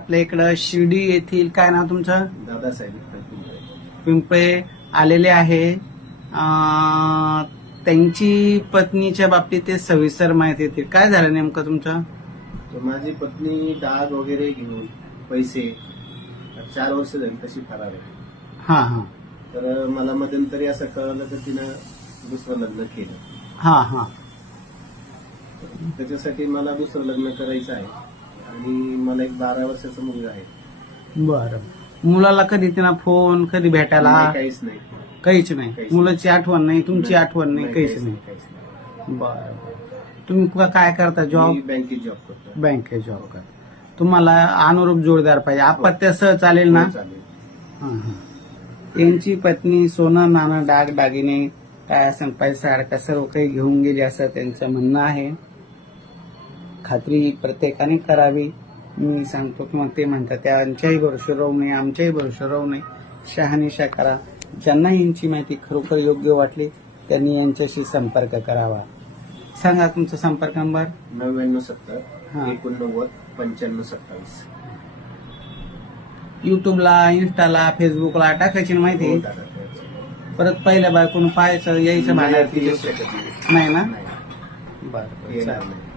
आपल्या इकडं शिर्डी येथील काय नाव तुमचं? दादासाहेब पिंपळे आलेले आहे. त्यांची पत्नीच्या बाबतीत ते सविस्तर माहिती देतील. काय झालं नेमकं तुमचं? तर माझी पत्नी डाग वगैरे घेऊन पैसे 4 वर्ष झाली तशी फरार आहे. हा हा तर मला मध्यंतरी असं कळलं तर तिनं दुसरं लग्न केलं. हा हा त्याच्यासाठी मला दुसरं लग्न करायचं आहे आणि मला एक 12 वर्षाचा मुलगा आहे. बरं. मुलाला कधी तिला फोन कधी भेटायला? नाही, काहीच नाही. काहीच नाही. काहीच मुलाची आठवण नाही, तुमची नाही. आठवण नाही, काहीच नाही. काहीच नाही. बरं. तुम्ही काय करता? जॉब? मी बँकेत जॉब करतो. बँकेत जॉब करता. तुम्हाला अनुरूप जोडदार पाहिजे. अपत्यासह चालेल ना? चालेल. हा हा. त्यांची पत्नी सोनं नाणं डाग दागिने काय असेल पैसा अडका सर्व काही घेऊन गेली असं त्यांचं म्हणणं आहे. खात्री प्रत्येकाने करावी. मी सांगतो किंवा ते म्हणतात त्यांच्याही भरोश्यावर राहू नये, आमच्याही भरोश्यावर राहू नये. शहानिशा करा. ज्यांना यांची माहिती खरोखर योग्य वाटली त्यांनी यांच्याशी संपर्क करावा. सांगा तुमचा संपर्क नंबर. 9970 हा. 89 95 27. युट्यूबला, इन्स्टाला, फेसबुकला टाकायची ना माहिती. हो, दादा. परत पहिल्या बायकोनं पाहायचं यायचं नाही, भाड्यावरती येऊ शकत नाही. नाही ना? नाही. बरं येणार चालेल. नाही.